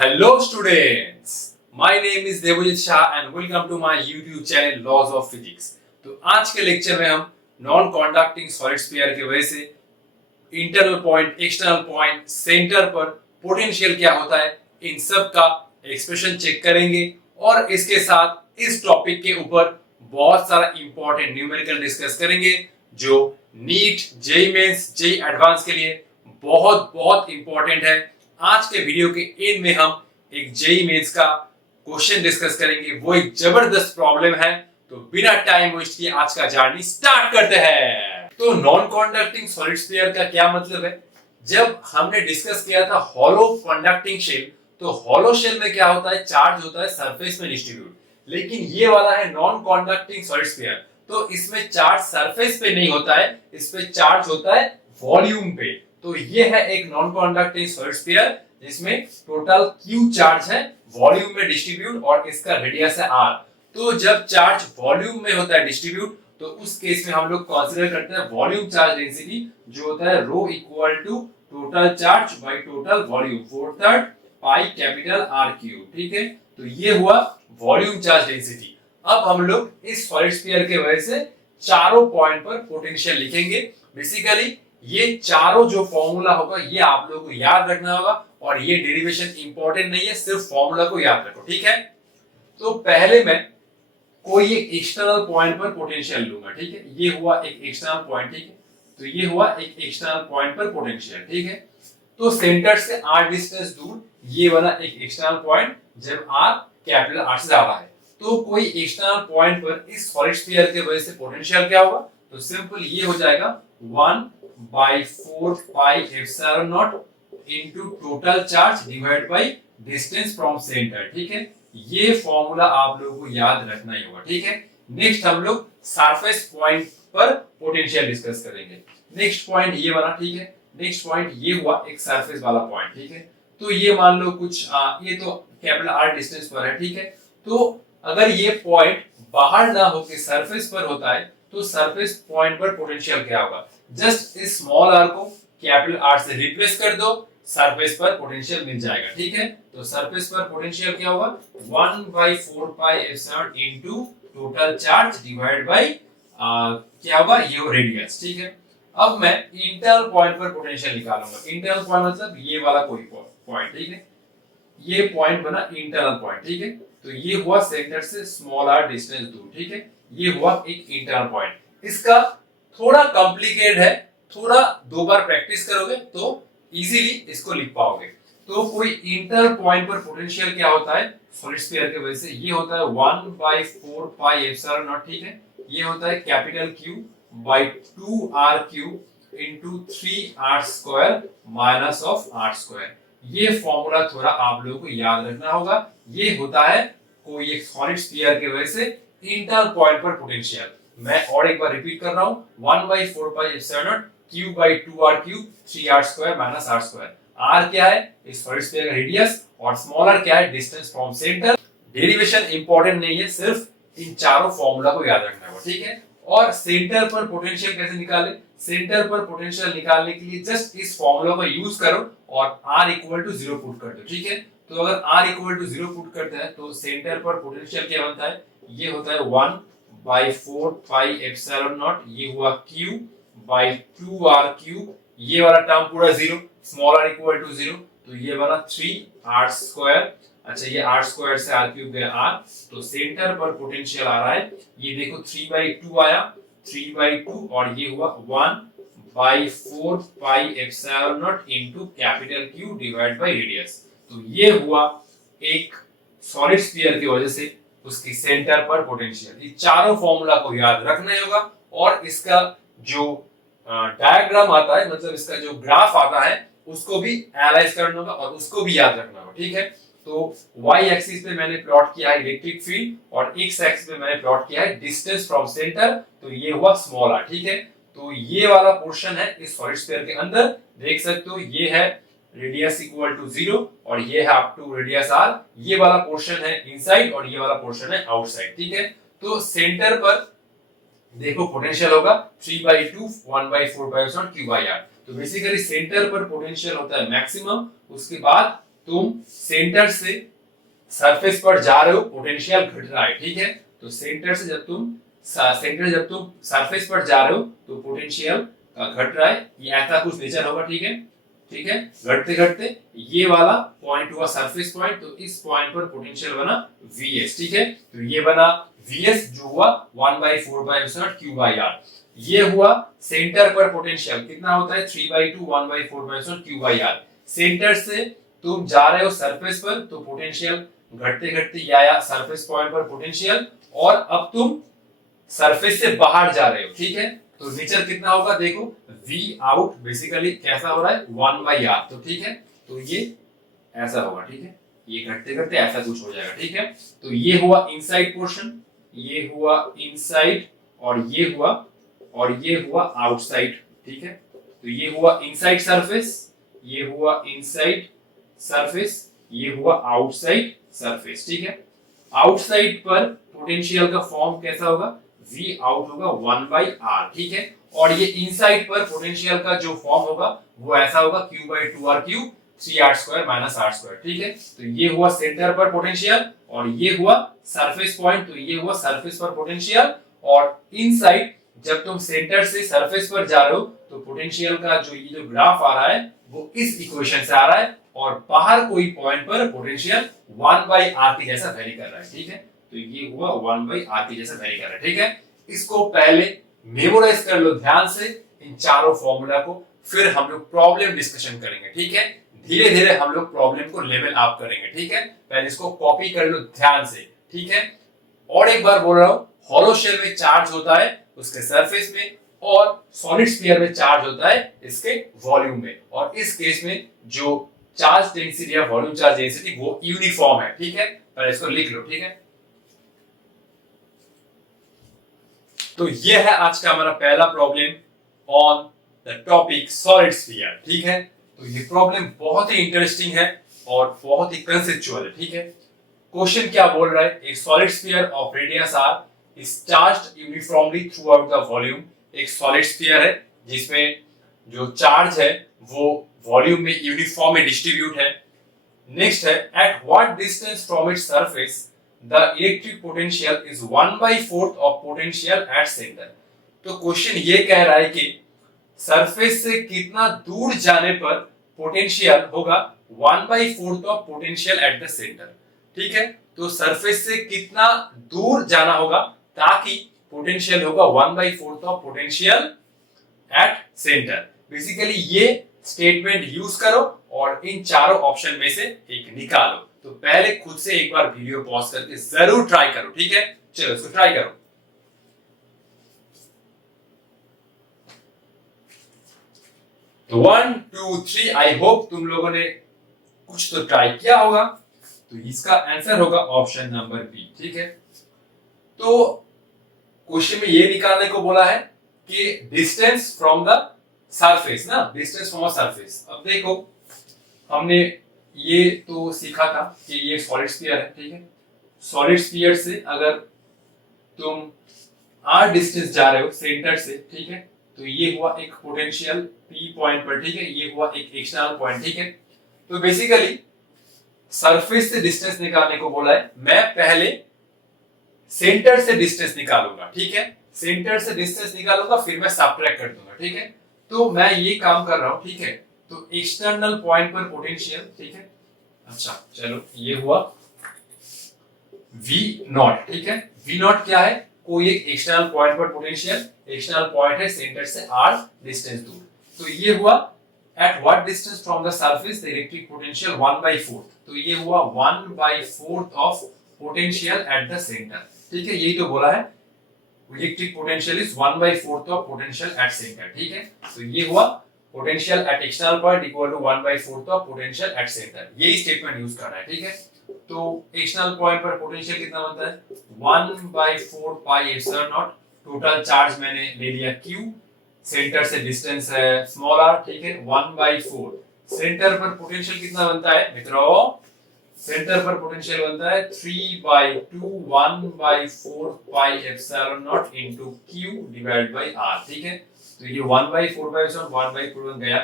Hello students, my name is Devojit Shah and welcome to my YouTube channel Laws of Physics। तो आज के lecture में हम non कॉन्डक्टिंग solid sphere की वजह से internal point, external point, centre पर पोटेंशियल क्या होता है, इन सब का एक्सप्रेशन चेक करेंगे और इसके साथ इस टॉपिक के ऊपर बहुत सारा इंपॉर्टेंट न्यूमेरिकल डिस्कस करेंगे जो NEET, JEE mains, JEE advance के लिए बहुत बहुत इंपॉर्टेंट है। आज के वीडियो के एंड में हम एक जेईई मेंस का क्वेश्चन डिस्कस करेंगे। वो एक जबरदस्त प्रॉब्लम है, तो बिना टाइम वेस्ट किए आज का जर्नी स्टार्ट करते हैं। तो नॉन कंडक्टिंग सॉलिड स्फीयर का क्या मतलब है? जब हमने डिस्कस किया था हॉलो कंडक्टिंग शेल, तो हॉलो शेल में क्या होता है, चार्ज होता है सरफेस में डिस्ट्रीब्यूट, लेकिन ये वाला है नॉन कंडक्टिंग सॉलिड स्फीयर, तो इसमें चार्ज सरफेस पे नहीं होता है, इस पे चार्ज होता है वॉल्यूम पे। तो ये है एक नॉन कंडक्टिंग सॉलिड स्फीयर जिसमें टोटल Q चार्ज है, वॉल्यूम में डिस्ट्रीब्यूट और इसका रेडियस है R। तो जब चार्ज वॉल्यूम में होता है डिस्ट्रीब्यूट, तो उस केस में हम लोग कंसीडर करते हैं वॉल्यूम चार्ज डेंसिटी जो होता है rho equal to total charge by total volume 4/3 pi capital R cube. ठीक है, तो ये हुआ वॉल्यूम चार्ज डेंसिटी। अब हम लोग इस सॉलिड स्फीयर के वजह से चारों पॉइंट पर पोटेंशियल लिखेंगे। बेसिकली ये चारों जो फॉर्मूला होगा ये आप लोगों को याद रखना होगा और ये डेरिवेशन इंपॉर्टेंट नहीं है, सिर्फ फॉर्मूला को याद रखो। ठीक है, तो पहले मैं कोई एक एक्सटर्नल पॉइंट पर पोटेंशियल लूंगा। ठीक है, ये हुआ एक एक्सटर्नल पॉइंट। ठीक है, तो ये हुआ एक एक्सटर्नल पॉइंट पर पोटेंशियल। ठीक है, तो सेंटर से r डिस्टेंस दूर ये वाला एक एक्सटर्नल पॉइंट जब r कैपिटल R से ज्यादा है, तो कोई एक्सटर्नल पॉइंट पर इस सॉलिड स्फीयर के वजह से पोटेंशियल क्या होगा? तो सिंपल ये हो जाएगा 1/4 pi epsilon not into total charge divide by distance from centre. ठीक है, ये फॉर्मूला आप लोगों को याद रखना ही होगा। ठीक है, नेक्स्ट हम लोग सरफेस पॉइंट पर पोटेंशियल डिस्कस करेंगे। नेक्स्ट पॉइंट ये वाला। ठीक है, नेक्स्ट पॉइंट ये हुआ एक सरफेस वाला पॉइंट। ठीक है, तो ये मान लो कुछ ये तो कैपिटल R डिस्टेंस पर है। ठीक है, तो अगर ये पॉइंट बाहर ना होके सरफेस पर होता है, तो सरफेस पॉइंट पर पोटेंशियल क्या होगा? जस्ट इस स्मॉल r को कैपिटल R से रिप्लेस कर दो, सरफेस पर पोटेंशियल मिल जाएगा। ठीक है, तो सरफेस पर पोटेंशियल क्या होगा? 1/4 pi epsilon into total charge divide by क्या होगा? ये रेडियस। ठीक है, अब मैं इंटरनल पॉइंट पर पोटेंशियल निकालूंगा। इंटरनल पॉइंट मतलब ये वाला कोई पॉइंट। ठीक है, ये पॉइंट बना इंटरनल पॉइंट। ठीक है, तो ये हुआ सेंटर से स्मॉल r डिस्टेंस दूर। ठीक है, ये हुआ एक इंटरनल पॉइंट। इसका थोड़ा कॉम्प्लिकेटेड है, थोड़ा दो बार प्रैक्टिस करोगे तो इजीली इसको लिख पाओगे। तो कोई इंटरनल पॉइंट पर पोटेंशियल क्या होता है सॉलिड स्फीयर के वजह से? ये होता है 1/4 पाई एप्सिलॉन नॉट। ठीक है, ये होता है capital Q by 2r cube into 3r square minus of r square. ये फॉर्मूला थोड़ा आप लोगों को याद रखना होगा। ये होता है कोई एक सॉलिड स्फीयर के वजह से इंटरनल पॉइंट पर पोटेंशियल। मैं और एक बार रिपीट कर रहा हूं, 1/4 pi epsilon not Q by 2r cube 3r square minus r square. r क्या है? इस सॉलिड स्फीयर का रेडियस, और स्मॉल r क्या है? Distance from centre. Derivation important नहीं है, सिर्फ इन चारों फॉर्मूला को याद रखना होगा। ठीक है, और सेंटर पर पोटेंशियल कैसे निकाले? सेंटर पर पोटेंशियल निकालने के लिए जस्ट इस फॉर्मूला का यूज करो और r इक्वल टू 0 पुट कर दो। ठीक है, तो अगर r इक्वल टू 0 पुट करते हैं तो सेंटर पर पोटेंशियल क्या बनता है? ये होता है 1/4 पाई एप्सिलॉन नॉट, ये हुआ Q बाय 2r क्यूब, ये वाला टर्म पूरा 0, स्मॉल r इक्वल टू 0, तो ये वाला 3r स्क्वायर। अच्छा, ये r स्क्वायर से r क्यूब गया r, तो सेंटर पर पोटेंशियल आ रहा है, ये देखो 3/2 आया, 3/2, और ये हुआ 1/4 pi epsilon not into capital Q divide by radius. तो ये हुआ एक सॉलिड स्फीयर की वजह से उसकी सेंटर पर पोटेंशियल। ये चारों फॉर्मूला को याद रखना होगा और इसका जो डायग्राम आता है, मतलब इसका जो ग्राफ आता है, उसको भी एनालाइज करना होगा और उसको भी याद रखना होगा। ठीक है, तो y एक्सिस पे मैंने प्लॉट किया है इलेक्ट्रिक फील्ड और x एक्सिस पे मैंने प्लॉट किया है डिस्टेंस फ्रॉम सेंटर, तो ये हुआ स्मॉल r। ठीक है, तो ये वाला पोर्शन है इस सॉलिड स्फीयर के अंदर, देख सकते हो ये है रेडियस इक्वल टू 0 और ये है अप टू रेडियस r, ये वाला पोर्शन है इनसाइड और ये वाला पोर्शन है आउटसाइड। ठीक है, तो सेंटर पर देखो पोटेंशियल होगा 3/2 1/4 pi epsilon Q by R। तो बेसिकली सेंटर पर पोटेंशियल होता है मैक्सिमम, उसके बाद तुम सेंटर से सरफेस पर जा रहे हो, पोटेंशियल घट रहा है, ठीक है। तो सेंटर से जब तुम सरफेस पर जा रहे हो तो पोटेंशियल घट रहा है, ये ऐसा कुछ नेचर होगा, ठीक है। ठीक है, घटते घटते ये वाला पॉइंट हुआ सरफेस पॉइंट, तो इस पॉइंट पर पोटेंशियल बना Vs, ठीक है। तो ये बना Vs जो हुआ 1/4 Q/R। ये हुआ सेंटर पर पोटेंशियल कितना होता है 3/2 1/4 Q/R। सेंटर से तुम जा रहे हो सरफेस पर तो पोटेंशियल घटते घटते ये आया सरफेस पॉइंट पर पोटेंशियल, और अब तुम सरफेस से बाहर जा रहे हो, ठीक है। तो नेचर कितना होगा देखो, V आउट बेसिकली कैसा हो रहा है 1/R, तो ठीक है। तो ये ऐसा होगा, ठीक है, ये घटते घटते ऐसा कुछ हो जाएगा, ठीक है। तो ये हुआ इनसाइड पोर्शन, ये हुआ इनसाइड, और ये हुआ आउटसाइड, ठीक है। तो ये हुआ इनसाइड सरफेस, ये हुआ इनसाइड सरफेस, ये हुआ आउटसाइड सरफेस, ठीक है। आउटसाइड पर पोटेंशियल का फॉर्म कैसा होगा, V आउट होगा 1/R, ठीक है। और ये इनसाइड पर पोटेंशियल का जो फॉर्म होगा वो ऐसा होगा Q/2R3 3R² -R², ठीक है। तो ये हुआ सेंटर पर पोटेंशियल, और ये हुआ सरफेस पॉइंट, तो ये हुआ सरफेस पर पोटेंशियल। और इनसाइड जब तुम सेंटर से सरफेस पर जा रहे हो तो पोटेंशियल का जो ग्राफ आ रहा है वो इस इक्वेशन से आ रहा है, और बाहर कोई पॉइंट पर पोटेंशियल 1/R के जैसा वेरी कर रहा है, ठीक है। तो ये हुआ 1/R के जैसा वेरी कर रहा है, ठीक है। इसको पहले मेमोराइज कर लो ध्यान से इन चारों फॉर्मूला को, फिर हम लोग प्रॉब्लम डिस्कशन करेंगे, ठीक है। धीरे धीरे हम लोग प्रॉब्लम को लेवल अप करेंगे, ठीक है। पहले इसको कॉपी कर लो ध्यान से, ठीक है। और एक बार बोल रहा हूं, हॉलो शेल में चार्ज होता है उसके सरफेस में, और सॉलिड स्फीयर में चार्ज होता है इसके वॉल्यूम में, और इस केस में जो चार्ज डेंसिटी या वॉल्यूम चार्ज डेंसिटी वो यूनिफॉर्म है, ठीक है। पहले इसको लिख लो, ठीक है। तो ये है आज का हमारा पहला problem on the topic solid sphere, ठीक है। तो ये प्रॉब्लम बहुत ही इंटरेस्टिंग है और बहुत ही कंसेप्चुअल है, ठीक है। क्वेश्चन क्या बोल रहा है, एक solid sphere of radius r is charged uniformly throughout the volume। एक सॉलिड स्फीयर है जिसमें जो चार्ज है वो वॉल्यूम में यूनिफॉर्मली डिस्ट्रीब्यूट है। नेक्स्ट है, eight what distance from its surface the electric potential is 1/4 of potential at centre. तो क्वेश्चन ये कह रहा है कि सरफेस से कितना दूर जाने पर पोटेंशियल होगा 1/4 of potential at the centre, ठीक है। तो सरफेस से कितना दूर जाना होगा ताकि पोटेंशियल होगा 1/4 of potential at centre. Basically ये स्टेटमेंट यूज करो और इन चारों ऑप्शन में से एक निकालो। तो पहले खुद से एक बार वीडियो पॉज करके जरूर ट्राई करो, ठीक है। चलो इसको ट्राई करो। तो 1 2 3, आई होप तुम लोगों ने कुछ तो ट्राई किया होगा। तो इसका आंसर होगा ऑप्शन नंबर बी, ठीक है। तो क्वेश्चन में ये निकालने को बोला है कि डिस्टेंस फ्रॉम द सरफेस ना, डिस्टेंस फ्रॉम अ सरफेस। अब देखो हमने ये तो सीखा था कि ये सॉलिड स्फीयर है, ठीक है। सॉलिड स्फीयर से अगर तुम r डिस्टेंस जा रहे हो सेंटर से, ठीक है, तो ये हुआ एक पोटेंशियल p पॉइंट पर, ठीक है, ये हुआ एक एक्सटर्नल पॉइंट, ठीक है। तो बेसिकली सरफेस से डिस्टेंस निकालने को बोला है, मैं पहले सेंटर से डिस्टेंस निकालूंगा, ठीक है। सेंटर से डिस्टेंस निकालूंगा फिर मैं सबट्रैक्ट कर दूंगा, ठीक है। तो मैं ये काम कर रहा हूं, ठीक है। तो एक्सटर्नल पॉइंट पर पोटेंशियल, ठीक है। अच्छा चलो ये हुआ V0, ठीक है। V0 क्या है, कोई एक एक्सटर्नल पॉइंट पर पोटेंशियल, एक्सटर्नल पॉइंट है सेंटर से r डिस्टेंस दूर। तो ये हुआ at what distance from the surface the electric potential 1/4। तो ये हुआ 1/4 of potential at the centre, ठीक है। यही तो बोला है, electric potential is 1/4 of potential at centre, ठीक है। तो ये हुआ potential at external point equal to 1/4 of potential at centre. यही स्टेटमेंट यूज करना है, ठीक है। तो एक्सटर्नल पॉइंट पर पोटेंशियल कितना बनता है 1/4 pi epsilon not. Total charge मैंने ले लिया q, सेंटर से डिस्टेंस है स्मॉल r, ठीक है, 1/4। सेंटर पर पोटेंशियल कितना बनता है मित्रों, सेंटर पर पोटेंशियल बनता है 3/2 1/4 pi epsilon not into q divide by r, ठीक है। तो ये 1/4 बाय 1/4 बन गया।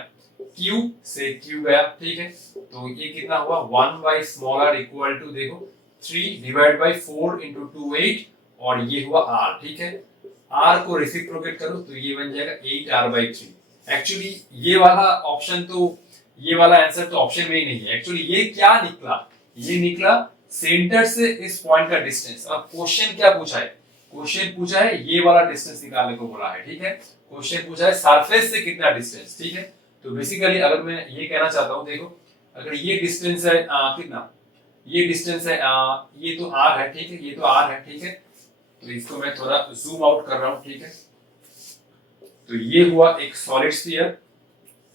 Q से Q गया, ठीक है। तो ये कितना हुआ 1 by small R equal to देखो 3 डिवाइड बाई 4 इंटू 2 8 और ये हुआ R, ठीक है। R को रेसिप्रोकेट करो तो ये बन जाएगा 8R बाई 3। एक्चुअली ये वाला ऑप्शन तो ये वाला आंसर तो ऑप्शन में ही नहीं है। एक्चुअली ये क्या निकला, ये निकला सेंटर से इस पॉइंट का डिस्टेंस। अब क्वेश्चन क्या पूछा है, क्वेश्चन पूछा है ये वाला डिस्टेंस निकालने को बोला है, ठीक है। क्वेश्चन पूछा है सरफेस से कितना डिस्टेंस, ठीक है। तो बेसिकली अगर मैं ये कहना चाहता हूं, देखो अगर ये डिस्टेंस है कितना, ये डिस्टेंस है ये तो r है, ठीक है, ये तो r है, ठीक है। तो इसको मैं थोड़ा जूम आउट कर रहा हूं, ठीक है। तो ये हुआ एक सॉलिड स्फीयर,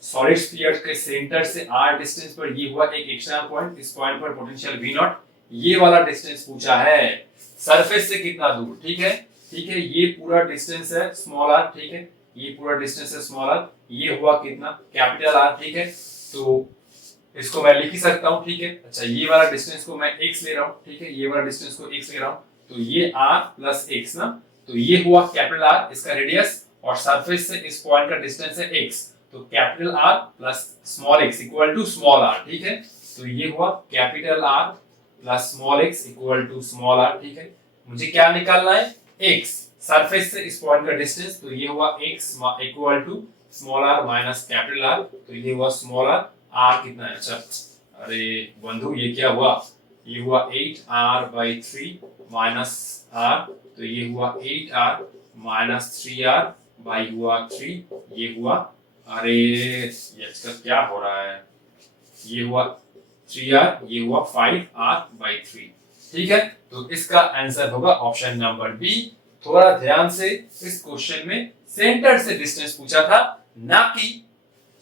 सॉलिड स्फीयर के सेंटर से r डिस्टेंस पर ये हुआ एक एक्सटर्नल पॉइंट, इस पॉइंट पर पोटेंशियल v नॉट, ये वाला डिस्टेंस पूछा है सरफेस से कितना दूर, ठीक है। ठीक है, ये पूरा डिस्टेंस है स्मॉल r, ठीक है, ये पूरा डिस्टेंस है स्मॉल r, ये हुआ कितना कैपिटल R, ठीक है। तो इसको मैं लिख ही सकता हूं, ठीक है। अच्छा, ये वाला डिस्टेंस को मैं x ले रहा हूं, ठीक है, ये वाला डिस्टेंस को x ले रहा हूं, तो ये r प्लस x ना, तो ये हुआ कैपिटल R, इसका रेडियस, और सरफेस से इस पॉइंट का डिस्टेंस है x, तो capital R plus small x equal to small r, ठीक है। तो ये हुआ capital R plus small x equal to small r, ठीक है। मुझे क्या निकालना है, x, सरफेस से इस पॉइंट का डिस्टेंस, तो ये हुआ x equal to small r minus capital R, तो ये हुआ स्मॉल r, r कितना है, अच्छा अरे बंधु ये क्या हुआ, ये हुआ 8r बाई 3 माइनस r, तो ये हुआ 8r माइनस 3r बाई हुआ 3, ये हुआ, अरे ये इसका क्या हो रहा है, ये हुआ 3r, ये हुआ 5r बाई 3, ठीक है। तो इसका आंसर होगा ऑप्शन नंबर बी। थोड़ा ध्यान से, इस क्वेश्चन में सेंटर से डिस्टेंस पूछा था, ना कि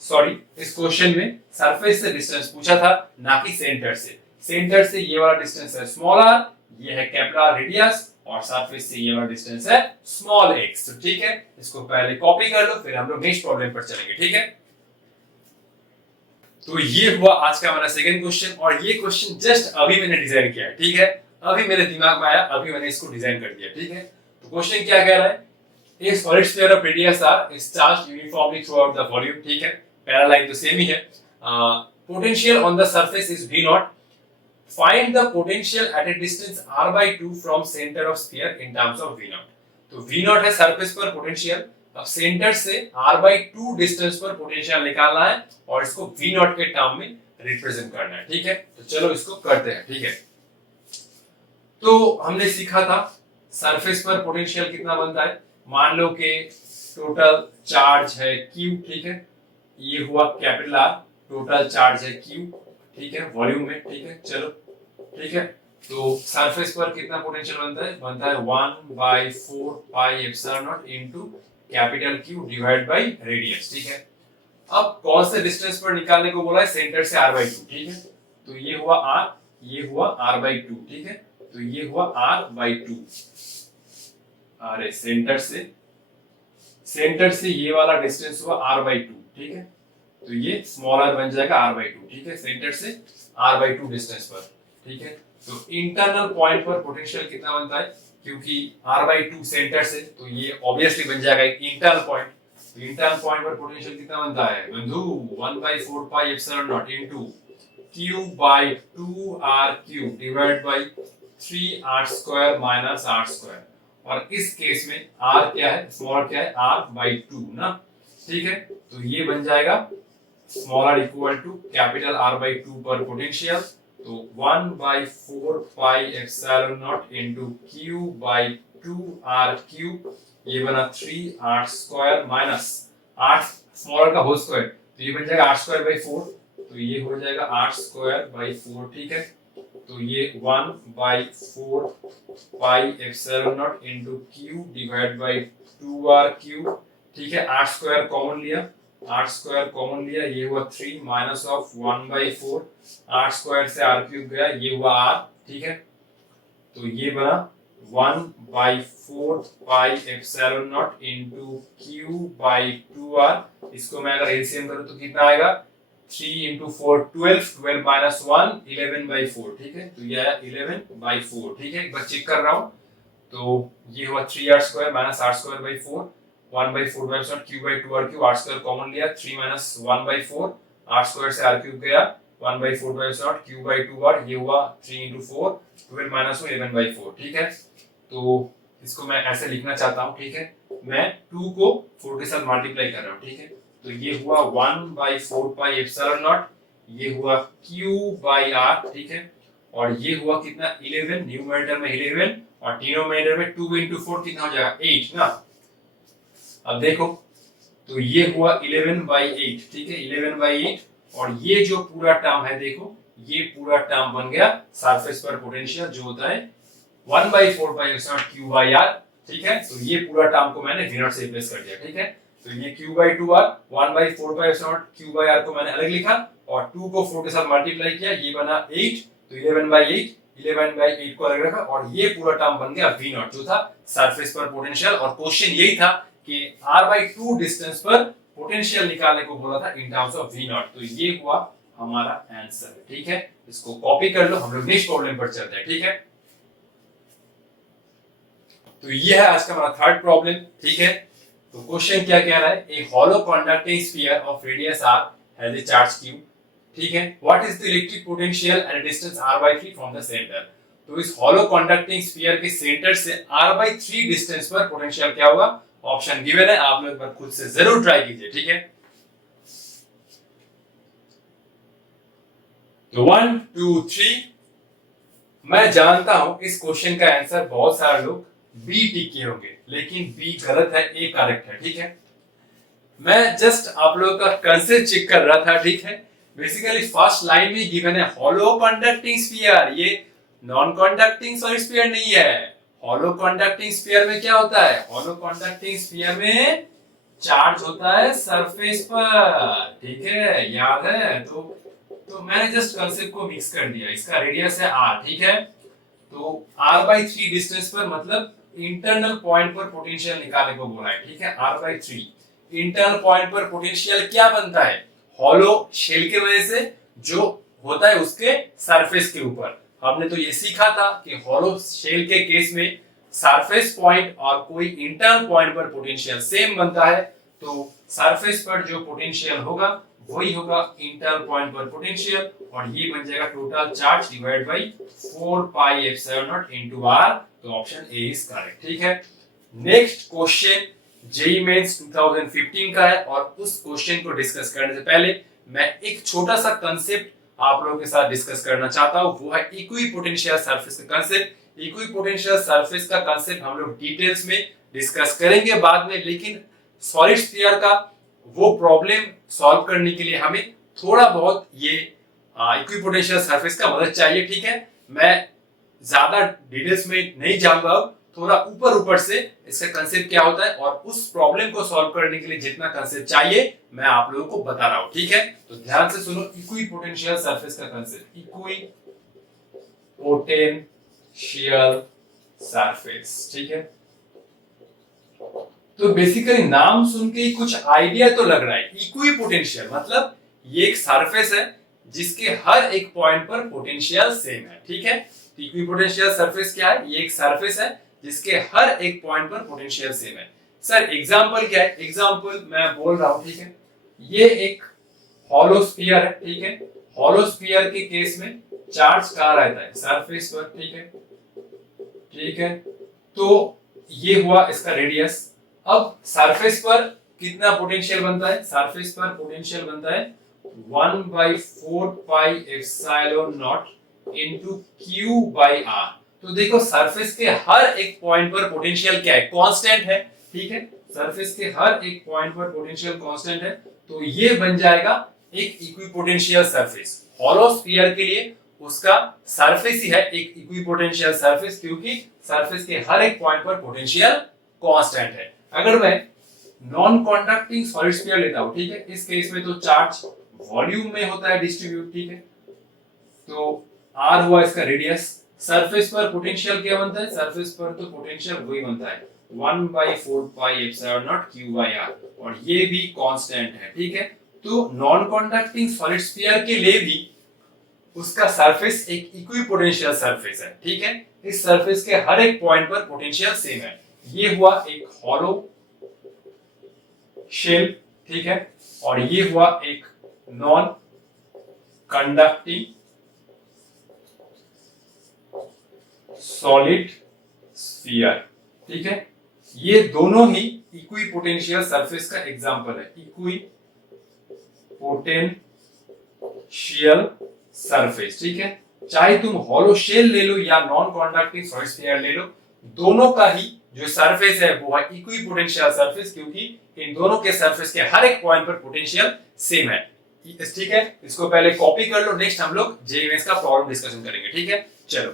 सॉरी इस क्वेश्चन में सरफेस से डिस्टेंस पूछा था, ना कि सेंटर से। सेंटर से ये वाला डिस्टेंस है स्मॉल r, ये है कैपिटल R रेडियस, और सरफेस से ये वाला डिस्टेंस है स्मॉल x, तो ठीक है, इसको पहले कॉपी कर लो, फिर हम लोग नेक्स्ट प्रॉब्लम पर चलेंगे, ठीक है। तो ये हुआ आज का हमारा सेकंड क्वेश्चन, और ये क्वेश्चन जस्ट अभी मैंने डिजाइन किया है, ठीक है, अभी मेरे दिमाग में आया, अभी मैंने इसको डिजाइन कर दिया, ठीक है। तो क्वेश्चन क्या कह रहा है, a solid sphere of radius r is charged uniformly throughout the volume, ठीक है, पैरालाइन तो सेम ही है। Potential on the surface is v not, find the potential at A distance r by 2 from centre of sphere in terms of v not. तो v not है surface पर potential, अब centre से r by 2 distance पर potential निकालना है, और इसको v नॉट के टर्म में रिप्रेजेंट करना है, ठीक है। तो चलो इसको करते हैं, ठीक है। तो हमने सीखा था सरफेस पर पोटेंशियल कितना बनता है, मान लो कि टोटल चार्ज है Q, ठीक है, ये हुआ कैपिटल R, टोटल चार्ज है Q, ठीक है, वॉल्यूम में, ठीक है, चलो ठीक है। तो सरफेस पर कितना पोटेंशियल बनता है 1 by 4 pi epsilon not into capital Q divide by radius, ठीक है। अब कौन से डिस्टेंस पर निकालने को बोला है, सेंटर से r by 2, ठीक है। तो ये हुआ r, ये हुआ r by 2, ठीक है। तो ये हुआ r by 2, अरे सेंटर से ये वाला डिस्टेंस हुआ r by 2, ठीक है। तो ये स्मॉल r बन जाएगा r by 2, ठीक है, सेंटर से r by 2 डिस्टेंस पर, ठीक है। तो इंटरनल पॉइंट पर पोटेंशियल कितना बनता है, क्योंकि r by 2 सेंटर से, तो ये ऑब्वियसली बन जाएगा एक इंटरनल पॉइंट। तो इंटरनल पॉइंट पर पोटेंशियल कितना बनता है बंधु, 1 by 4 pi epsilon naught into q by 2r cube divided by 3r square minus r square, और इस केस में r क्या है, स्मॉल क्या है, r by 2 ना, ठीक है। तो ये बन जाएगा small r equal to capital R by 2 पर पोटेंशियल, तो 1 by 4 pi epsilon naught into q by 2r cube, ये बना 3r square minus r small का होल स्क्वायर, तो ये बन जाएगा r square by 4, तो ये हो जाएगा r square by 4, ठीक है। तो ये 1 by 4 pi epsilon naught into q divided by 2r cube, ठीक है, r square कॉमन लिया, r square कॉमन लिया, ये हुआ 3 minus of 1 by 4, r square से r cube गया, ये हुआ r, ठीक है। तो ये बना 1 by 4 pi epsilon naught into q by 2r, इसको मैं अगर एलसीएम करूं तो कितना आएगा, 3 into 4 12, 12 minus 1 11 by 4, ठीक है। तो ये आया 11 by 4, ठीक है, एक बार चेक कर रहा हूं। तो ये हुआ 3r square minus r square by 4, 1 by 4 by epsilon q by 2 r cube, r square common लिया, 3 minus 1 by 4, r स्क्वायर से r क्यूब गया, 1 by 4 by epsilon q by 2 r, ये हुआ 3 into 4, 12 minus 11 by 4, ठीक है। तो इसको मैं ऐसे लिखना चाहता हूँ, ठीक है। मैं 2 को 4 के साथ मल्टीप्लाई कर रहा हूँ, ठीक है। तो ये हुआ 1 by 4 pi एप्सिलॉन नॉट, ये हुआ q by r, ठीक है। और ये हुआ कितना 11, न्यूमरेटर में 11 और डिनोमिनेटर में 2 into 4 कितना हो जाएगा 8 ना। अब देखो तो ये हुआ 11 by 8, ठीक है, 11 by 8, और ये जो पूरा टर्म है देखो, ये पूरा टर्म बन गया सरफेस पर पोटेंशियल जो होता है 1 by 4 pi epsilon q by r, ठीक है। तो ये पूरा टर्म को मैंने v0 से रिप्लेस कर दिया, ठीक है। तो ये q by 2r, 1 by 4 pi epsilon q by r को मैंने अलग लिखा और 2 को 4 के साथ मल्टीप्लाई किया, ये बना 8, तो 11 by 8, 11 by 8 को अलग रखा और ये पूरा टर्म बन गया v0 जो था सरफेस पर पोटेंशियल। और क्वेश्चन यही था कि r by 2 डिस्टेंस पर पोटेंशियल निकालने को बोला था इन टर्म्स ऑफ v0। तो ये हुआ हमारा आंसर, ठीक है। इसको कॉपी कर लो, हम लोग नेक्स्ट प्रॉब्लम पर चलते हैं, ठीक है। तो ये है आज का हमारा थर्ड प्रॉब्लम, ठीक है। तो क्वेश्चन क्या कह रहा है, a hollow conducting sphere of radius r has a charge q, ठीक है। What is the electric potential at a distance r/3 from the centre. तो इस हॉलो कंडक्टिंग स्फीयर के सेंटर से r/3 डिस्टेंस पर पोटेंशियल क्या होगा, ऑप्शन गिवन है, आप लोग एक बार खुद से जरूर ट्राई कीजिए, ठीक है। तो 1 2 3, मैं जानता हूं इस क्वेश्चन का आंसर बहुत सारे लोग बी टिक किए होंगे, लेकिन बी गलत है, ए करेक्ट है, ठीक है। मैं जस्ट आप लोगों का कंसेप्ट चेक कर रहा था, ठीक है। बेसिकली फर्स्ट लाइन में गिवन है हॉलो कंडक्टिंग स्फीयर, ये नॉन कंडक्टिंग सॉलिड स्फीयर नहीं है। हॉलो कंडक्टिंग स्फीयर में क्या होता है, हॉलो कंडक्टिंग स्फीयर में चार्ज होता है सरफेस पर, ठीक है, याद है। तो मैंने जस्ट कंसेप्ट को मिक्स कर दिया, इसका रेडियस है r, ठीक है। तो r/3 डिस्टेंस पर मतलब इंटरनल पॉइंट पर पोटेंशियल निकालने को बोला है, ठीक है। r/3 इंटरनल पॉइंट पर पोटेंशियल क्या बनता है, हॉलो शेल के वजह से जो होता है उसके सरफेस के ऊपर। हमने तो ये सीखा था कि हॉलो शेल के केस में सरफेस पॉइंट और कोई इंटरनल पॉइंट पर पोटेंशियल सेम बनता है, तो सरफेस पर जो पोटेंशियल होगा वही होगा इंटरनल पॉइंट पर पोटेंशियल, और ये बन जाएगा total charge divide by 4 pi epsilon not into r। तो ऑप्शन ए इज करेक्ट, ठीक है। नेक्स्ट क्वेश्चन जेईई मेंस 2015 का है, और उस क्वेश्चन को डिस्कस करने से पहले मैं एक छोटा सा कंसेप्ट आप लोगों के साथ डिस्कस करना चाहता हूं, वो है इक्विपोटेंशियल सरफेस का कंसेप्ट। इक्विपोटेंशियल सरफेस का कंसेप्ट हम लोग डिटेल्स में डिस्कस करेंगे बाद में, लेकिन सॉलिड स्फीयर का वो प्रॉब्लम सॉल्व करने के लिए हमें थोड़ा बहुत ये इक्विपोटेंशियल सरफेस का मदद चाहिए, ठीक है। मैं ज्यादा डिटेल्स में नहीं जाऊंगा, थोड़ा ऊपर ऊपर से इसका कंसेप्ट क्या होता है और उस प्रॉब्लम को सॉल्व करने के लिए जितना कंसेप्ट चाहिए मैं आप लोगों को बता रहा हूं, ठीक है। तो ध्यान से सुनो इक्विपोटेंशियल सरफेस का कंसेप्ट, इक्विपोटेंशियल सरफेस, ठीक है। तो बेसिकली नाम सुन के ही कुछ आइडिया तो लग रहा है। इक्विपोटेंशियल मतलब ये एक सरफेस है जिसके हर एक पॉइंट पर पोटेंशियल सेम है, ठीक है। तो इक्विपोटेंशियल सरफेस क्या है, ये एक सरफेस है जिसके हर एक पॉइंट पर पोटेंशियल सेम है। सर एग्जांपल क्या है, एग्जांपल मैं बोल रहा हूं, ठीक है। ये एक हॉलो स्फीयर है, ठीक है। हॉलो स्फीयर के केस में चार्ज कहां रहता है, सरफेस पर, ठीक है, ठीक है। तो ये हुआ इसका रेडियस। अब सरफेस पर कितना पोटेंशियल बनता है, सरफेस पर पोटेंशियल बनता है 1/4 pi epsilon not into q by r। तो देखो सरफेस के हर एक पॉइंट पर पोटेंशियल क्या है, कांस्टेंट है, ठीक है। सरफेस के हर एक पॉइंट पर पोटेंशियल कांस्टेंट है, तो ये बन जाएगा एक इक्विपोटेंशियल सरफेस। हॉलो स्फीयर के लिए उसका सरफेस ही है एक इक्विपोटेंशियल सरफेस, क्योंकि सरफेस के हर एक पॉइंट पर पोटेंशियल कांस्टेंट है। अगर मैं नॉन कंडक्टिंग सॉलिड स्फीयर लेता हूं, ठीक है, इस केस में तो चार्ज वॉल्यूम में होता है डिस्ट्रीब्यूट, ठीक है। तो r हुआ इसका रेडियस। सरफेस पर पोटेंशियल क्या बनता है, सरफेस पर तो पोटेंशियल वही बनता है 1/4 pi epsilon not q by r, और ये भी कांस्टेंट है, ठीक है। तो नॉन कंडक्टिंग सॉलिड स्फीयर के लिए भी उसका सरफेस एक इक्विपोटेंशियल सरफेस है, ठीक है। इस सरफेस के हर एक पॉइंट पर पोटेंशियल सेम है। ये हुआ एक हॉलो शेल, ठीक है, और ये हुआ एक नॉन कंडक्टिंग सॉलिड स्फीयर, ठीक है। ये दोनों ही इक्वी पोटेंशियल सरफेस का एग्जांपल है, इक्वी पोटेंशियल सरफेस, ठीक है। चाहे तुम हॉलो शेल ले लो या नॉन कंडक्टिंग सॉलिड स्फीयर ले लो, दोनों का ही जो सरफेस है वो है इक्वी पोटेंशियल सरफेस, क्योंकि इन दोनों के सरफेस के हर एक पॉइंट पर पोटेंशियल सेम है, ठीक है। इसको पहले कॉपी कर लो, नेक्स्ट हम लोग जेईएमएस का प्रॉब्लम डिस्कशन करेंगे, ठीक है। चलो,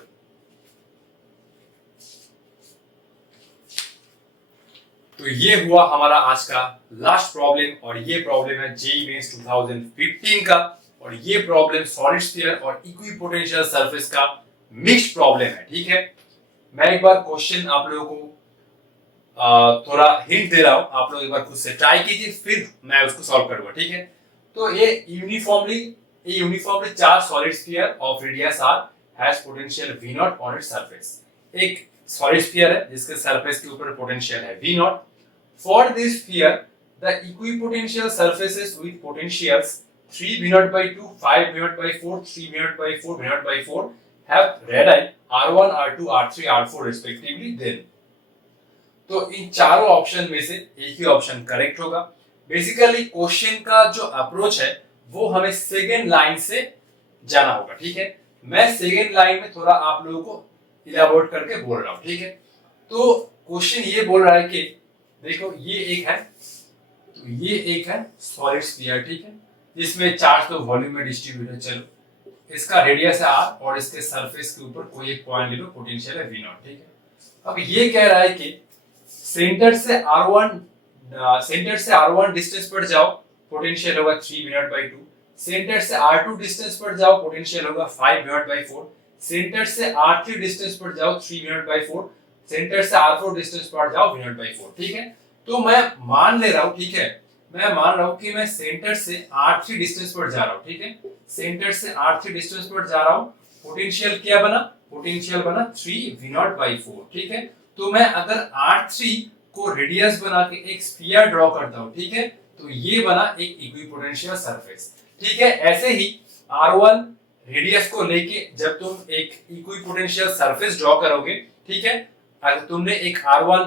तो ये हुआ हमारा आज का लास्ट प्रॉब्लम, और ये प्रॉब्लम है जेईई मेंस 2015 का, और ये प्रॉब्लम सॉलिड स्फीयर और इक्वी पोटेंशियल सरफेस का मिक्स्ड प्रॉब्लम है, ठीक है। मैं एक बार क्वेश्चन आप लोगों को थोड़ा हिंट दे रहा हूं, आप लोग एक बार खुद से ट्राई कीजिए, फिर मैं उसको सॉल्व करूंगा, ठीक है। तो ये uniformly charge solid sphere of radius r has potential v0 on its surface. एक सॉलिड स्फीयर है जिसके सरफेस के ऊपर पोटेंशियल है v0। For this sphere the equipotential surfaces with potentials 3 v0 by 2, 5 v0 by 4, 3 v0 by 4, v0 by 4 have radii r1, r2, r3, r4 respectively। then तो इन चारों option में से एक ही ऑप्शन करेक्ट होगा। बेसिकली क्वेश्चन का जो approach है वो हमें सेकेंड लाइन से जाना होगा, ठीक है। मैं सेकेंड लाइन में थोड़ा आप लोगों को इलाबोरेट करके बोल रहा हूं, ठीक है। तो क्वेश्चन ये बोल रहा है कि देखो ये एक है, तो ये एक है सॉलिड स्फीयर, ठीक है, जिसमें चार्ज तो वॉल्यूम में डिस्ट्रीब्यूट है। चलो, इसका रेडियस है r और इसके सरफेस के ऊपर कोई एक पॉइंट ले लो, पोटेंशियल है v0, ठीक है। अब ये कह रहा है कि सेंटर से r1 डिस्टेंस पर जाओ, पोटेंशियल होगा 3 v0 by 2। सेंटर से r2 डिस्टेंस पर जाओ, पोटेंशियल होगा 5 v0 by 4। सेंटर से r3 डिस्टेंस पर जाओ 3 v0 by 4। सेंटर से r4 डिस्टेंस पर जाओ v0 by 4, ठीक है। तो मैं मान ले रहा हूं, ठीक है, मैं मान रहा हूं कि मैं सेंटर से r3 डिस्टेंस पर जा रहा हूं, ठीक है। सेंटर से r3 डिस्टेंस पर जा रहा हूं, पोटेंशियल क्या बना, पोटेंशियल बना 3 v0 by 4, ठीक है। तो मैं अगर r3 को रेडियस बना के एक स्फीयर ड्रॉ करता हूं, ठीक है, तो ये बना एक इक्विपोटेंशियल सरफेस, ठीक है। ऐसे ही r1 रेडियस को लेके जब तुम एक इक्विपोटेंशियल सरफेस ड्रॉ करोगे, ठीक है, अगर तुमने एक r1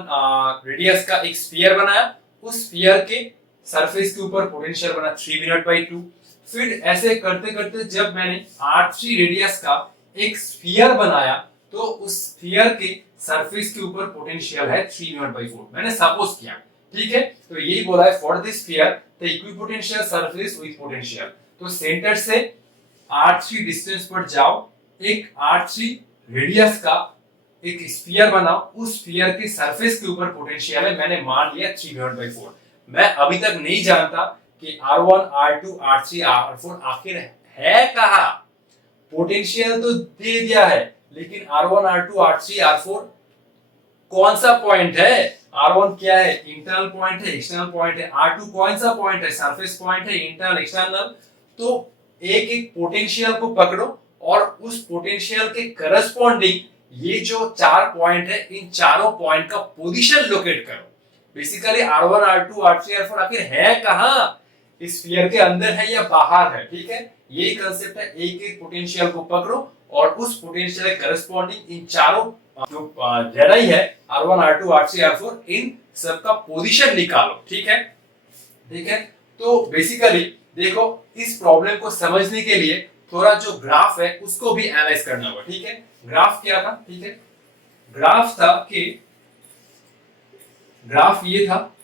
रेडियस का एक स्फीयर बनाया, उस स्फीयर के सरफेस के ऊपर पोटेंशियल बना 3 v0 by 2। फिर ऐसे करते करते जब मैंने r3 रेडियस का एक स्फीयर बनाया, तो उस स्फीयर के सरफेस के ऊपर पोटेंशियल है 3 v0 by 4, मैंने सपोज किया, ठीक है। तो यही बोला है for this sphere the equipotential surface with potential. तो सेंटर से r3 डिस्टेंस पर जाओ, एक r3 रेडियस का एक स्फीयर बनाओ, उस स्फीयर के सरफेस के ऊपर पोटेंशियल है, मैंने मान लिया 3 v0 by 4। मैं अभी तक नहीं जानता कि r1, r2, r3, r4 आखिर है कहां। पोटेंशियल तो दे दिया है, लेकिन r1, r2, r3, r4 कौन सा पॉइंट है। r1 क्या है, इंटरनल पॉइंट है, एक्सटर्नल पॉइंट है। r2 कौन सा पॉइंट है, सरफेस पॉइंट है, इंटरनल एक्सटर्नल। तो एक एक पोटेंशियल को पकड़ो और उस पोटेंशियल के करस्पॉन्डिंग ये जो चार पॉइंट है, इन चारों पॉइंट का पोजीशन लोकेट करो। Basically r1, r2, r3, r4 आखिर है कहां, इस स्फीयर के अंदर है या बाहर है, ठीक है। यही कांसेप्ट है, एक एक पोटेंशियल को पकड़ो और उस पोटेंशियल के करस्पॉन्डिंग इन चारों जो रेडाई है r1, r2, r3, r4, इन सब का पोजीशन निकालो, ठीक है, ठीक है। तो बेसिकली देखो, इस प्रॉब्लम को समझने के लिए थोड़ा जो ग्राफ है उसको भी एनालाइज करना होगा, ठीक है। ग्राफ क्या था, ठीक है, ग्राफ था कि ग्राफ ये था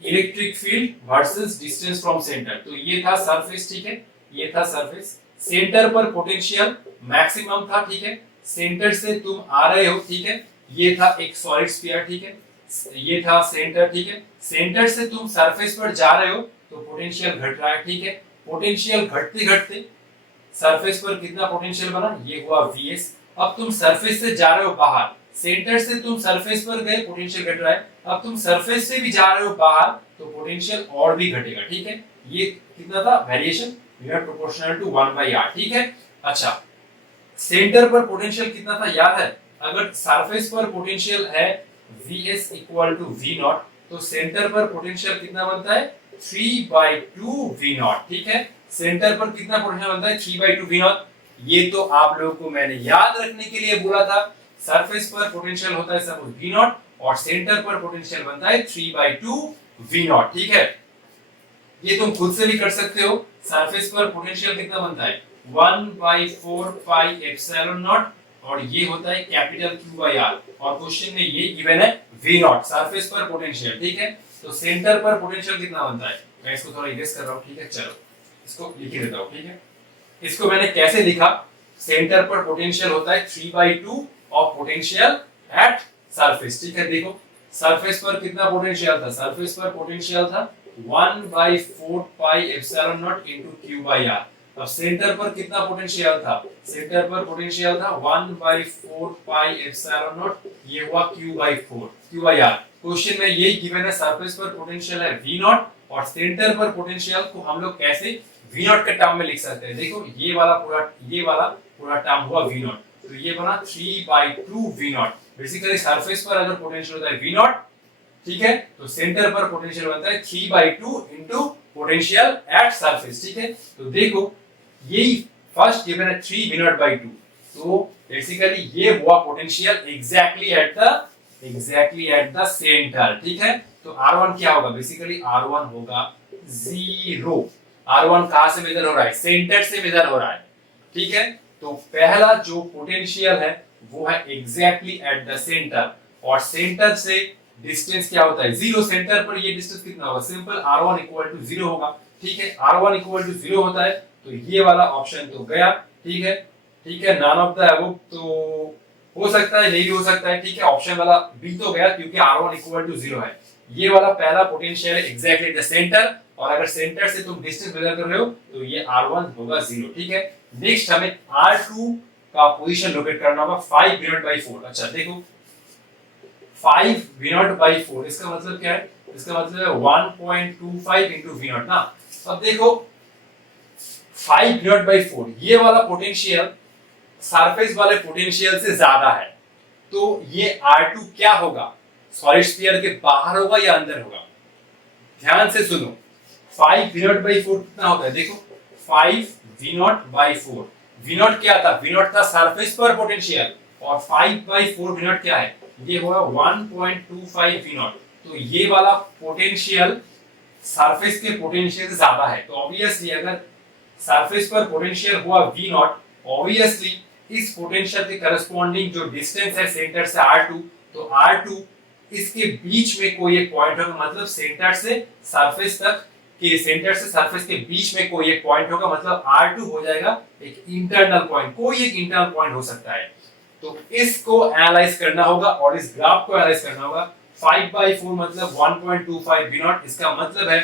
electric field versus distance from centre. तो ये था सरफेस, ठीक है, ये था सरफेस। सेंटर पर पोटेंशियल मैक्सिमम था, ठीक है, सेंटर से तुम आ रहे हो, ठीक है, ये था एक सॉलिड स्फीयर, ठीक है, ये था सेंटर, ठीक है। सेंटर से तुम सरफेस पर जा रहे हो तो पोटेंशियल घट रहा है, ठीक है। पोटेंशियल घटते घटते सरफेस पर कितना पोटेंशियल बना, ये हुआ Vs। अब तुम सरफेस से जा रहे हो बाहर, सेंटर से तुम सरफेस पर गए, पोटेंशियल घट रहा है। अब तुम सरफेस से भी जा रहे हो बाहर, तो पोटेंशियल और भी घटेगा, ठीक है। ये कितना था, वेरिएशन प्रोपोर्शनल टू 1/r, ठीक है। अच्छा, सेंटर पर पोटेंशियल कितना था याद है, अगर सरफेस पर पोटेंशियल है Vs इक्वल टू V0, तो सेंटर पर पोटेंशियल कितना बनता है 3/2 V नॉट। ठीक है, सेंटर पर कितना पोटेंशियल बनता है 3/2 V नॉट। ये तो आप लोगों को मैंने याद रखने के लिए बोला था। सरफेस पर पोटेंशियल होता है सपोज V नॉट और सेंटर पर पोटेंशियल बनता है 3/2 V नॉट। ठीक है, ये तुम खुद से भी कर सकते हो। सरफेस पर पोटेंशियल कितना बनता है 1/4 पाई एप्सिलॉन नॉट और ये होता है कैपिटल Q/R और क्वेश्चन में ये गिवन है V नॉट सरफेस पर पोटेंशियल। ठीक है, तो सेंटर पर पोटेंशियल कितना बनता है, मैं इसको थोड़ा इरेज कर रहा हूं। ठीक है, चलो इसको लिख देता हूं। ठीक है, इसको मैंने कैसे लिखा, सेंटर पर पोटेंशियल होता है 3/2 ऑफ पोटेंशियल एट सरफेस। ठीक है, देखो सरफेस पर कितना पोटेंशियल था, सरफेस पर पोटेंशियल था 1/4 pi epsilon not into Q/R। अब सेंटर पर कितना पोटेंशियल था, सेंटर पर पोटेंशियल था 1/4 पाई एप्सिलॉन नॉट, ये हुआ Q/R। क्वेश्चन में यही गिवन है, सरफेस पर पोटेंशियल है V नॉट और सेंटर पर पोटेंशियल को हम लोग कैसे V नॉट के टर्म में लिख सकते हैं। देखो ये वाला पूरा टर्म हुआ V नॉट, तो ये बना 3/2 V नॉट। बेसिकली सरफेस पर अगर पोटेंशियल होता है V नॉट, ठीक है, तो सेंटर पर पोटेंशियल बनता है 3/2 इनटू पोटेंशियल एट सरफेस। ठीक है, तो देखो यही फर्स्ट गिवन है 3 V नॉट बाई 2, तो बेसिकली ये हुआ potential exactly at the centre. ठीक है, तो R1 क्या होगा, बेसिकली R1 होगा 0। R1 कहां से मेजर हो रहा है, सेंटर से मेजर हो रहा है। ठीक है, तो पहला जो पोटेंशियल है वो है एग्जैक्टली एट द सेंटर और सेंटर से डिस्टेंस क्या होता है 0। सेंटर पर ये डिस्टेंस कितना होगा, सिंपल R1 इक्वल टू 0 होगा। ठीक है, R1 इक्वल टू 0 होता है, तो ये वाला ऑप्शन तो गया। ठीक है, नन ऑफ द अबव तो हो सकता है, नहीं भी हो सकता है। ठीक है, ऑप्शन वाला बी तो गया क्योंकि R1 इक्वल टू 0 है। ये वाला पहला पोटेंशियल है एग्जैक्टली द सेंटर और अगर सेंटर से तुम डिस्टेंस मेजर कर रहे हो तो ये R1 होगा 0। ठीक है, नेक्स्ट हमें R2 का पोजीशन लोकेट करना होगा 5 V नॉट बाई 4। अच्छा देखो 5 V नॉट बाई 4 इसका मतलब क्या है, इसका मतलब है 1.25 इनटू V नॉट ना। अब देखो 5 V नॉट बाई 4 ये वाला पोटेंशियल सरफेस वाले पोटेंशियल से ज्यादा है, तो ये R2 क्या होगा, सॉलिड स्फीयर के बाहर होगा या अंदर होगा। ध्यान से सुनो, 5 V नॉट बाई 4 कितना होता है, देखो 5 V not by 4, V not क्या था, V नॉट था सरफेस पर पोटेंशियल और 5/4 V नॉट क्या है, ये होगा 1.25 V नॉट। तो ये वाला पोटेंशियल सरफेस के पोटेंशियल से ज्यादा है, तो ऑब्वियसली अगर सरफेस पर पोटेंशियल हुआ V नॉट, ऑब्वियसली इस पोटेंशियल के करस्पॉन्डिंग जो डिस्टेंस है सेंटर से R2, तो R2 इसके बीच में कोई एक पॉइंट होगा, मतलब सेंटर से सरफेस तक के, सेंटर से सरफेस के बीच में कोई एक पॉइंट होगा, मतलब R2 हो जाएगा एक इंटरनल पॉइंट, कोई एक इंटरनल पॉइंट हो सकता है। तो इसको एनालाइज करना होगा और इस ग्राफ को एनालाइज करना होगा। 5/4 मतलब 1.25 V नॉट, इसका मतलब है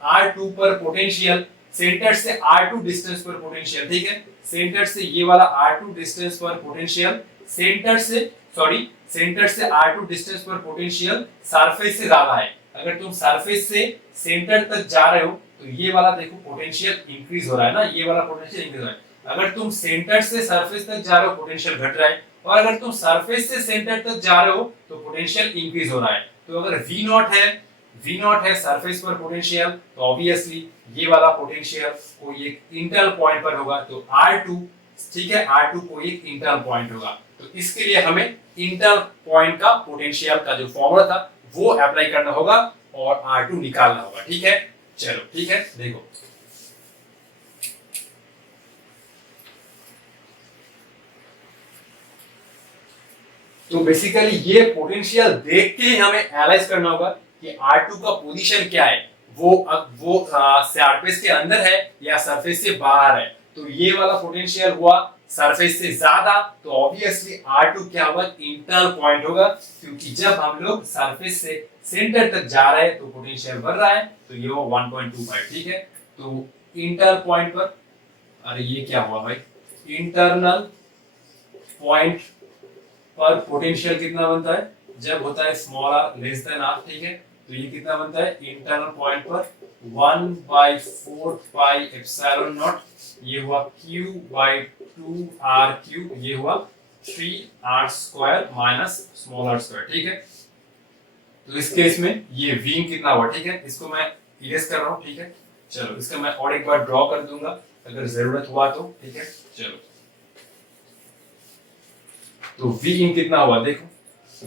R2 पर पोटेंशियल सेंटर से R2 डिस्टेंस पर पोटेंशियल। ठीक है, सेंटर से ये वाला R2 डिस्टेंस पर पोटेंशियल सेंटर से R2 डिस्टेंस पर पोटेंशियल सरफेस से ज्यादा है। अगर तुम सरफेस से सेंटर तक जा रहे हो तो ये वाला देखो पोटेंशियल इंक्रीज हो रहा है ना, ये वाला पोटेंशियल इंक्रीज हो रहा है। अगर तुम सेंटर से सरफेस तक जा रहे हो पोटेंशियल घट रहा है और अगर तुम सरफेस से सेंटर तक जा रहे हो तो पोटेंशियल इंक्रीज हो रहा है। तो अगर V नॉट है सरफेस पर पोटेंशियल, तो ऑब्वियसली ये वाला पोटेंशियल कोई एक इंटरनल पॉइंट पर होगा, तो R2, ठीक है, R2 कोई एक इंटरनल पॉइंट होगा। तो इसके लिए हमें इंटरनल पॉइंट का पोटेंशियल का जो फॉर्मूला था वो अप्लाई करना होगा और R2 निकालना होगा। ठीक है, चलो ठीक है, देखो तो बेसिकली ये पोटेंशियल देख के ही हमें एनालाइज करना होगा कि R2 का पोजीशन क्या है, वो सरफेस के अंदर है या सरफेस से बाहर है। तो ये वाला पोटेंशियल हुआ सरफेस से ज्यादा, तो ऑब्वियसली R2 क्या होगा, इंटरनल पॉइंट होगा, क्योंकि जब हम लोग सरफेस से सेंटर तक जा रहे हैं तो पोटेंशियल बढ़ रहा है, तो ये हुआ 1.25। ठीक है, तो इंटरनल पॉइंट पर, अरे ये क्या हुआ भाई, इंटरनल पॉइंट पर पोटेंशियल कितना बनता है जब होता है small r less than r। ठीक है, तो ये कितना बनता है इंटरनल पॉइंट पर 1/4 पाई एप्सिलॉन नॉट, ये हुआ Q/2 r क्यूब, ये हुआ 3r² माइनस स्मॉल r²। ठीक है, तो इस केस में ये v कितना हुआ, ठीक है, इसको मैं इरेज कर रहा हूँ, ठीक है। चलो इसका मैं और एक बार ड्रॉ कर दूंगा अगर जरूरत हुआ तो, ठीक है। चलो तो v इन कितना हुआ देखो,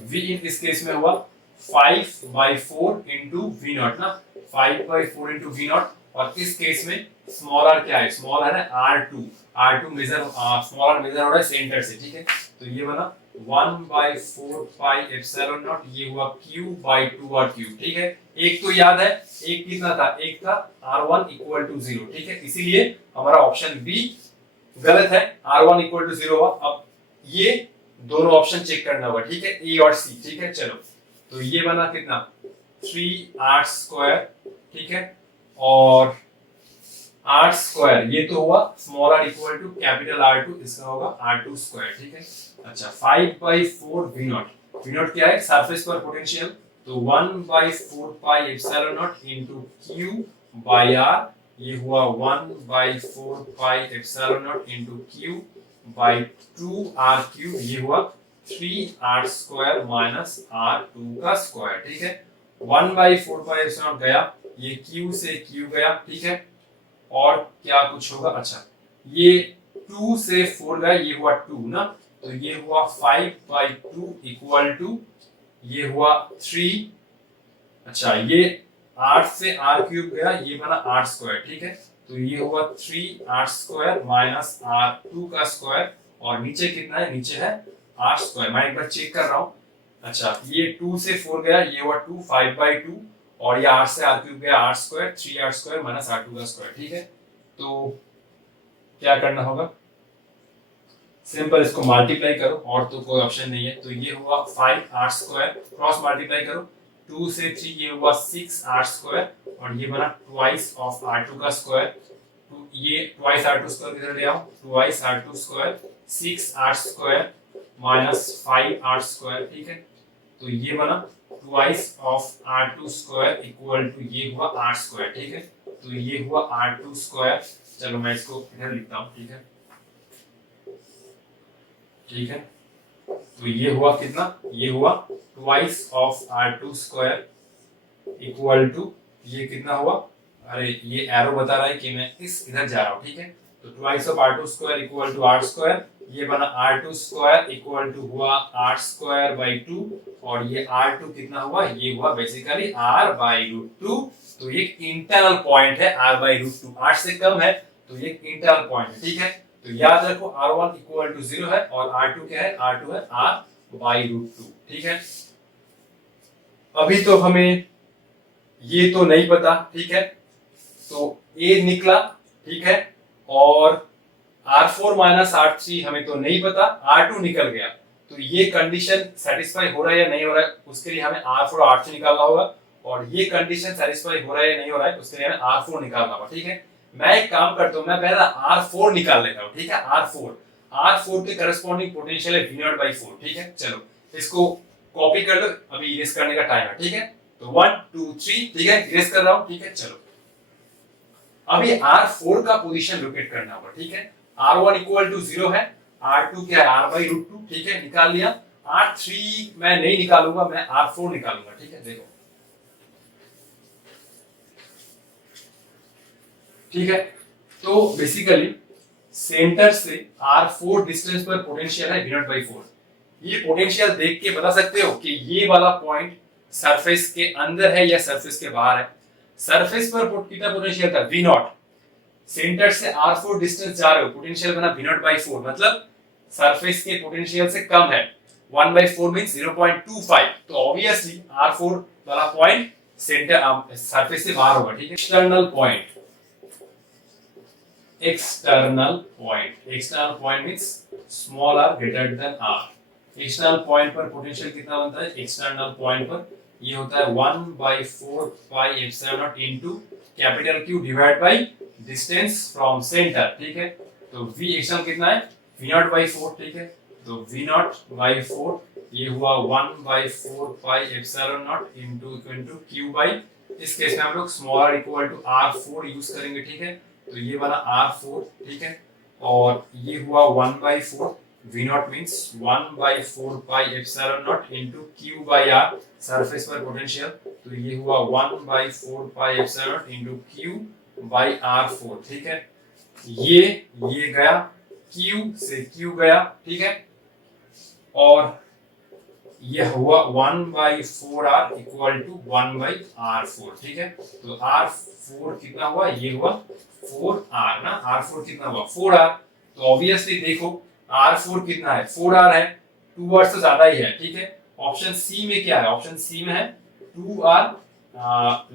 v इन इस केस में हुआ 5/4 इंटू वी नॉट ना, 5/4 इंटू वी नॉट। और इस केस में स्मॉल आर क्या है, स्मॉल आर है R2, R2 major, small are major हो रहा है सेंटर से, ठीक है। तो ये बना 1/4 पाई एप्सिलॉन नॉट, ये हुआ Q/2R क्यूब, ठीक है। एक तो याद है, एक कितना था, एक था R1 इक्वल टू 0, ठीक है। इसीलिए हमारा ऑप्शन बी गलत है, R1 इक्वल टू 0 हुआ। अब ये दोनों ऑप्शन चेक करना होगा, ठीक है, ए और सी, ठीक है। चलो तो ये बना कितना 3R स्क्वायर, ठीक है, और R स्क्वायर ये तो हुआ small r equal to capital R2, इसका होगा R2 स्क्वायर, ठीक है। अच्छा 5/4 V नॉट, V नॉट क्या है, सरफेस पर पोटेंशियल, तो 1/4 pi epsilon not into Q by R, ये हुआ 1/4 pi epsilon not into Q by 2R cube, ये हुआ 3R स्क्वायर माइनस R2 का स्क्वायर, ठीक है। 1/4 पाई एप्सिलॉन नॉट गया, ये Q से Q गया, ठीक है। और क्या कुछ होगा, अच्छा ये 2 से 4 गया, ये हुआ 2 ना, तो ये हुआ 5/2 इक्वल टू, ये हुआ 3। अच्छा ये 8 से R क्यूब गया, ये बना R स्क्वायर, ठीक है। तो ये हुआ 3R स्क्वायर माइनस R2 का स्क्वायर, और नीचे कितना है, नीचे है R स्क्वायर। मैं एक बार चेक कर रहा हूँ। अच्छा ये 2 से 4 गया, ये हुआ 2, 5/2, और ये R से R क्यूब गया R square, 3R square minus R2 का स्क्वायर, ठीक है। तो क्या करना होगा, सिंपल इसको मल्टीप्लाई करो, और तो कोई ऑप्शन नहीं है। तो ये हुआ 5R स्क्वायर, क्रॉस मल्टीप्लाई करो, 2 से 3 ये हुआ 6R स्क्वायर, और ये बना ट्वाइस ऑफ R2 का स्क्वायर। तो ये ट्वाइस R2 स्क्वायर किधर ले आओ, twice R2 square 6R square minus 5R square, ठीक है। तो ये बना twice of R2 square equal to, ये हुआ R स्क्वायर, ठीक है। तो ये हुआ R2 स्क्वायर। चलो मैं इसको इधर लिखता हूँ, ठीक है, ठीक है। तो ये हुआ कितना, ये हुआ twice of R2 square equal to, ये कितना हुआ, अरे ये एरो बता रहा है कि मैं इस इधर जा रहा हूँ, ठीक है। तो twice of R2 square equal to R square, ये बना R2 स्क्वायर इक्वल टू हुआ R स्क्वायर बाई 2, और ये R2 कितना हुआ, ये हुआ बेसिकली R/√2। तो ये इंटरनल पॉइंट है R/√2, 8 से कम है तो ये इंटरनल पॉइंट है, ठीक है। तो याद रखो R1 इक्वल टू 0 है, और R2 क्या है, R2 है R/√2, ठीक है। अभी तो हमें ये तो नहीं पता, ठीक है, तो A निकला, ठीक है, और R4 माइनस R3 हमें तो नहीं पता, R2 निकल गया। तो ये कंडीशन सेटिस्फाई हो रहा है या नहीं हो रहा है, उसके लिए हमें R4 और R3 निकालना होगा, और ये कंडीशन सेटिस्फाई हो रहा है या नहीं हो रहा है, उसके लिए हमें R4 निकालना होगा, ठीक है। मैं एक काम करता हूं, मैं पहला R4 निकाल लेता हूं, ठीक है। R4 के करस्पॉन्डिंग पोटेंशियल है V0/4, ठीक है। चलो इसको कॉपी कर लो, अभी इरेज करने का टाइम है, ठीक है। तो 1 2 3, ठीक है, इरेज कर रहा हूं, ठीक है। चलो अभी R4 का पोजीशन लोकेट करना होगा, ठीक है। R1 इक्वल टू 0 है, R2 क्या है, R/√2, ठीक है, निकाल लिया। R3 मैं नहीं निकालूंगा, मैं R4 निकालूंगा, ठीक है। देखो ठीक है, तो बेसिकली सेंटर से R4 डिस्टेंस पर पोटेंशियल है V0/4। ये पोटेंशियल देख के बता सकते हो कि ये वाला पॉइंट सरफेस के अंदर है या सरफेस के बाहर है। सरफेस पर कितना पोटेंशियल था, V0, सेंटर से R4 डिस्टेंस जा रहे हो, पोटेंशियल बना V0/4, मतलब सरफेस के पोटेंशियल से कम है। 1/4 मींस 0.25, तो ऑब्वियसली R4 वाला पॉइंट सेंटर सरफेस से बाहर होगा, ठीक है। External point means small r greater than r। External point पर पोटेंशियल कितना बनता है, एक्सटर्नल पॉइंट पर ये होता है 1/4 pi epsilon not into capital Q divide by distance from centre, ठीक है। तो V एक्सटर्नल कितना है, V0/4, ठीक है। तो V0/4 ये हुआ 1/4 pi epsilon not into Q by, इस केस में हम लोग small r equal to R4 use करेंगे, ठीक है। तो ये बना R4, ठीक है, और ये हुआ 1/4, V naught means 1 by 4 pi epsilon naught into Q by R, surface पर पोटेंशियल, तो ये हुआ 1 by 4 pi epsilon naught into Q by R4, ठीक है। ये गया Q से Q गया, ठीक है, और ये हुआ 1 by 4R equal to 1 by R4, ठीक है। तो R4 कितना हुआ, ये हुआ 4R ना, R4 कितना हुआ 4R, तो ऑब्वियसली देखो R4 कितना है, 4R है, 2R से ज्यादा ही है, ठीक है। ऑप्शन सी में क्या है, ऑप्शन सी में है 2R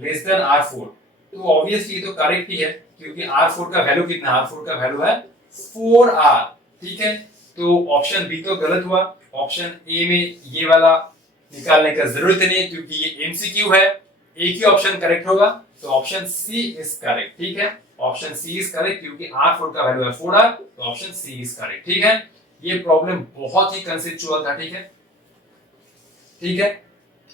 लेस देन R4, तो ऑब्वियसली ये तो करेक्ट ही है, क्योंकि R4 का वैल्यू कितना है, R4 का वैल्यू है 4R, ठीक है। तो ऑप्शन बी तो गलत हुआ, ऑप्शन ए में ये वाला निकालने का जरूरत नहीं है, क्योंकि ये एमसीक्यू है, एक ही ऑप्शन करेक्ट होगा, तो ऑप्शन सी इज करेक्ट, ठीक है। ऑप्शन सी इज करेक्ट, क्योंकि R4 का वैल्यू है 4R, तो ऑप्शन सी इज करेक्ट, ठीक है। ये प्रॉब्लम बहुत ही कंसेप्चुअल था, ठीक है, ठीक है।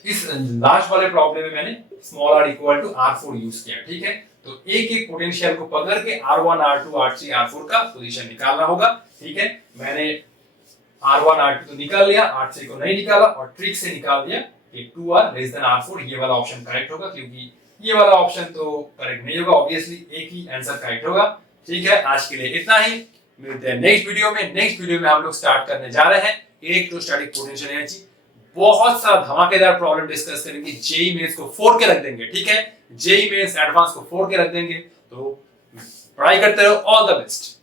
इस लास्ट वाले प्रॉब्लम में मैंने small r equal to R4 use किया, ठीक है। तो एक एक पोटेंशियल को पकड़ के R1 R2 R3 R4 का पोजीशन निकालना होगा, ठीक है। मैंने R1 R2 तो निकाल लिया, R3 को नहीं निकाला, और ट्रिक से निकाल दिया कि 2R लेस देन R4, ये वाला ऑप्शन करेक्ट होगा, क्योंकि ये वाला ऑप्शन तो करेक्ट नहीं होगा, ऑब्वियसली एक ही आंसर करेक्ट होगा, ठीक है। आज के लिए इतना ही, मिलते हैं नेक्स्ट वीडियो में। नेक्स्ट वीडियो में हम लोग स्टार्ट करने जा रहे हैं इलेक्ट्रोस्टैटिक पोटेंशियल एनर्जी, बहुत सारा धमाकेदार प्रॉब्लम डिस्कस करेंगे, जेई मेंस को फोड़ के रख देंगे, ठीक है। जेई मेंस एडवांस को फोड़ के रख देंगे, तो पढ़ाई करते रहो, ऑल द बेस्ट।